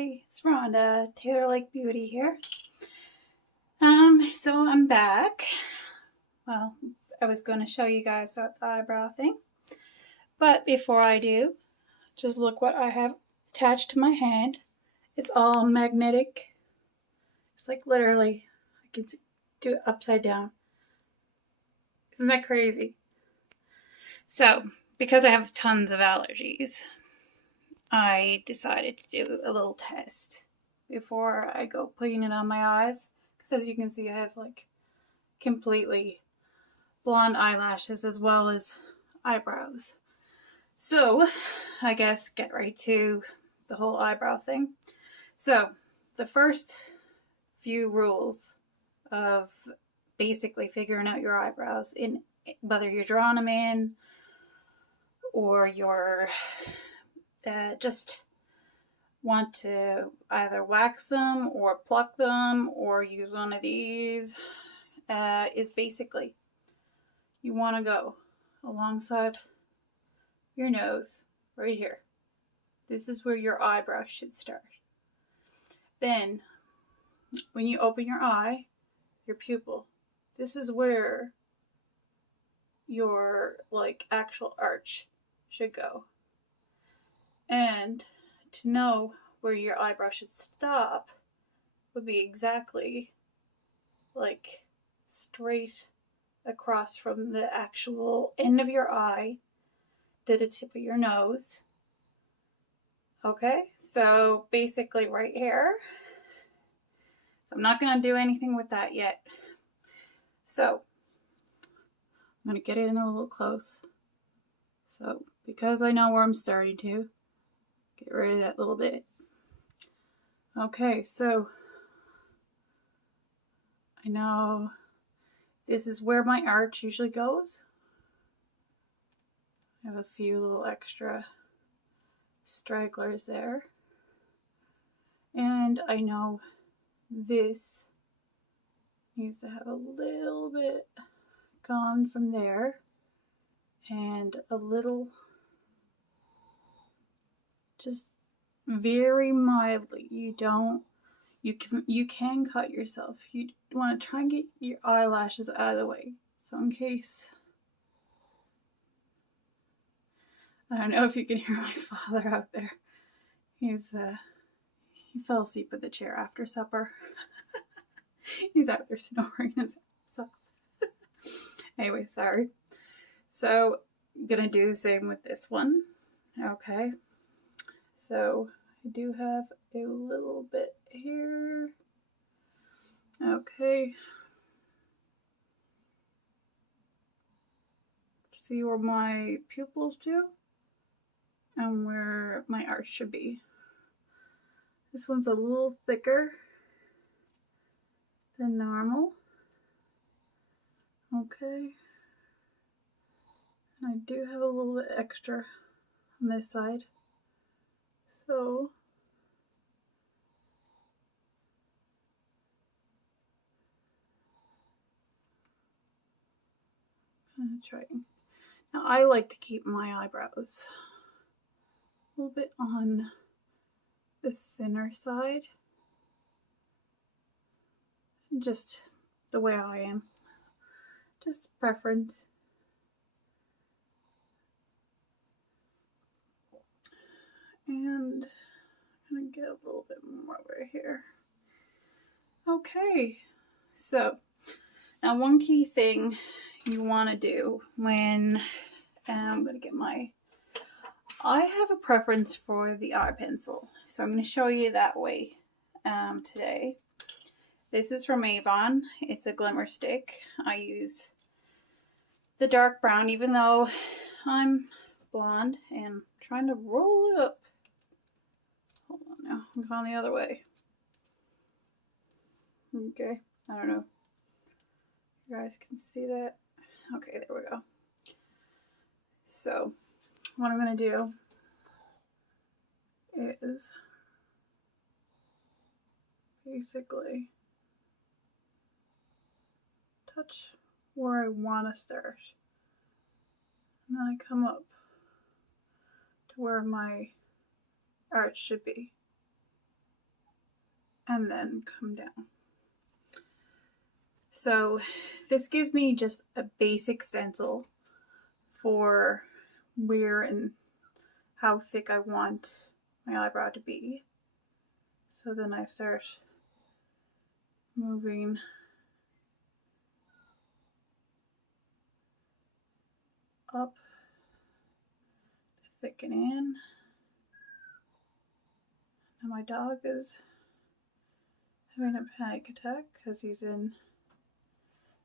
Hi, it's Rhonda, Taylor Lake Beauty here. So I'm back. Well, I was going to show you guys about the eyebrow thing, but before I do, just look what I have attached to my hand. It's all magnetic. It's like literally, I can do it upside down. Isn't that crazy? So, because I have tons of allergies, I decided to do a little test before I go putting it on my eyes. Because as you can see, I have like completely blonde eyelashes as well as eyebrows. So I guess get right to the whole eyebrow thing. So the first few rules of basically figuring out your eyebrows, in whether you're drawing them in or you're just want to either wax them or pluck them or use one of these, is basically you want to go alongside your nose right here. This is where your eyebrow should start. Then when you open your eye, your pupil, this is where your like actual arch should go. And to know where your eyebrow should stop would be exactly like straight across from the actual end of your eye to the tip of your nose. Okay, so basically right here. So I'm not going to do anything with that yet. So I'm going to get it in a little close. So because I know where I'm starting to, get rid of that little bit. Okay, so I know this is where my arch usually goes. I have a few little extra stragglers there. And I know this needs to have a little bit gone from there and a little, just very mildly. You can cut yourself. You want to try and get your eyelashes out of the way. So in case, I don't know if you can hear my father out there. He fell asleep in the chair after supper. He's out there snoring his ass off. Anyway, sorry. So I'm gonna do the same with this one. Okay. So I do have a little bit here. Okay. See where my pupils do and where my arch should be. This one's a little thicker than normal. Okay. And I do have a little bit extra on this side. So I'm trying. Now I like to keep my eyebrows a little bit on the thinner side. Just the way I am. Just preference. And I'm gonna get a little bit more over here. Okay, so now one key thing you want to do when I'm gonna get I have a preference for the eye pencil, so I'm going to show you that way today. This is from Avon. It's a glimmer stick. I use the dark brown, even though I'm blonde, and I'm trying to roll it up. Hold on now, I'm going the other way. Okay, I don't know. You guys can see that? Okay, there we go. So what I'm going to do is basically touch where I want to start. And then I come up to where my arch should be. and then come down. So this gives me just a basic stencil for where and how thick I want my eyebrow to be. So then I start moving up to thicken in. And my dog is having a panic attack because he's in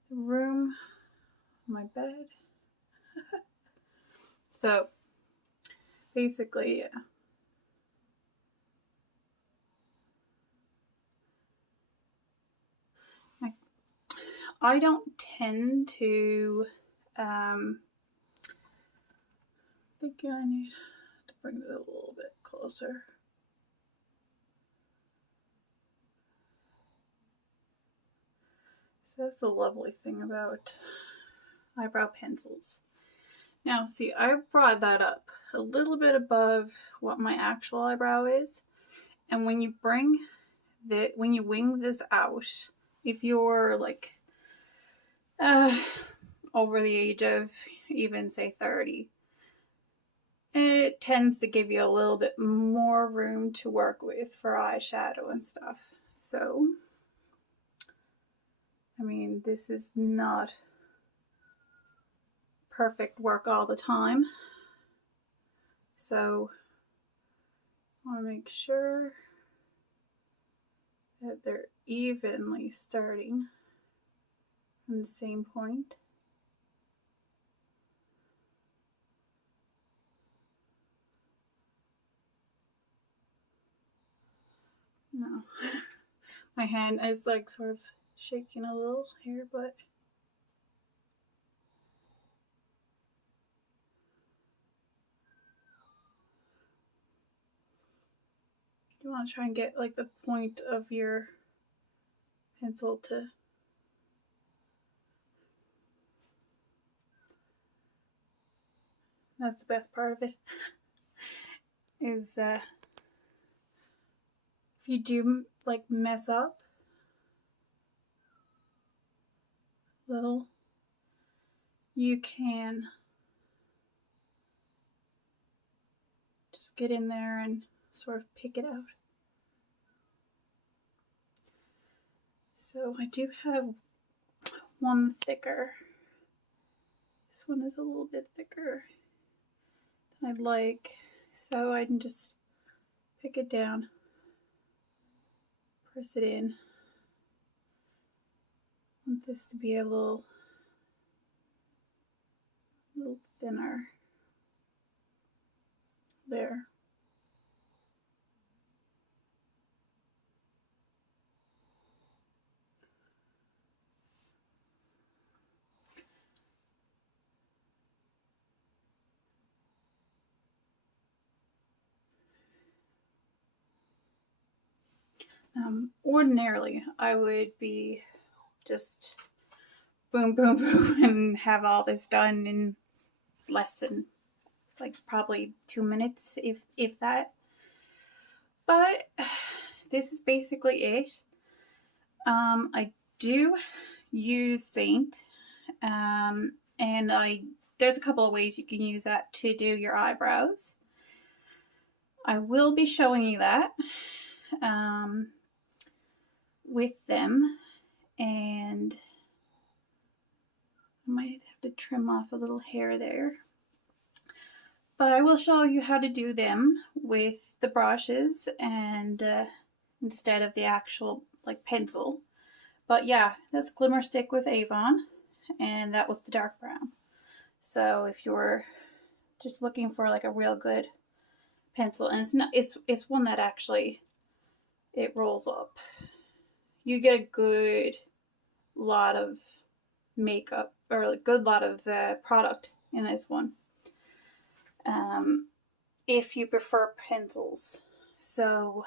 the room, my bed. So basically, yeah. I don't tend to thinking I need to bring it a little bit closer. So that's the lovely thing about eyebrow pencils. Now see, I brought that up a little bit above what my actual eyebrow is, and when you wing this out, if you're like over the age of even say 30, it tends to give you a little bit more room to work with for eyeshadow and stuff. So, I mean, this is not perfect work all the time. So, I want to make sure that they're evenly starting from the same point. No. My hand is like sort of shaking a little here, but you want to try and get like the point of your pencil to that's the best part of it is if you do like mess up a little, you can just get in there and sort of pick it out. So I do have one thicker. This one is a little bit thicker than I'd like, so I can just pick it down, press it in. I want this to be a little thinner there. Ordinarily, I would be just boom, boom, boom, and have all this done in less than like probably 2 minutes, if that. But this is basically it. I do use Saint, and there's a couple of ways you can use that to do your eyebrows. I will be showing you that with them, and I might have to trim off a little hair there. But I will show you how to do them with the brushes and instead of the actual like pencil. But yeah, that's Glimmer Stick with Avon, and that was the dark brown. So if you're just looking for like a real good pencil, and it's one that actually it rolls up, you get a good lot of makeup or a good lot of product in this one. If you prefer pencils, so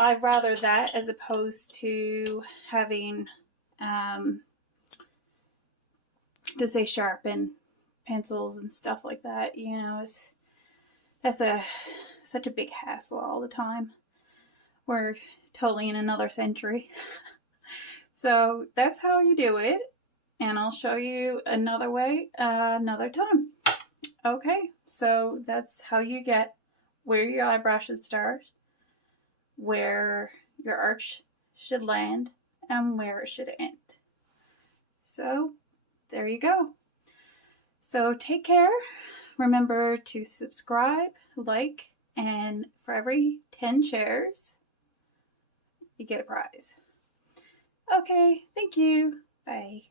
I'd rather that as opposed to having to say sharpen pencils and stuff like that. You know, that's such a big hassle all the time. We're totally in another century. So that's how you do it. And I'll show you another way another time. Okay, so that's how you get where your eyebrow should start, where your arch should land, and where it should end. So there you go. So take care. Remember to subscribe, like, and for every 10 shares, you get a prize. Okay, thank you. Bye.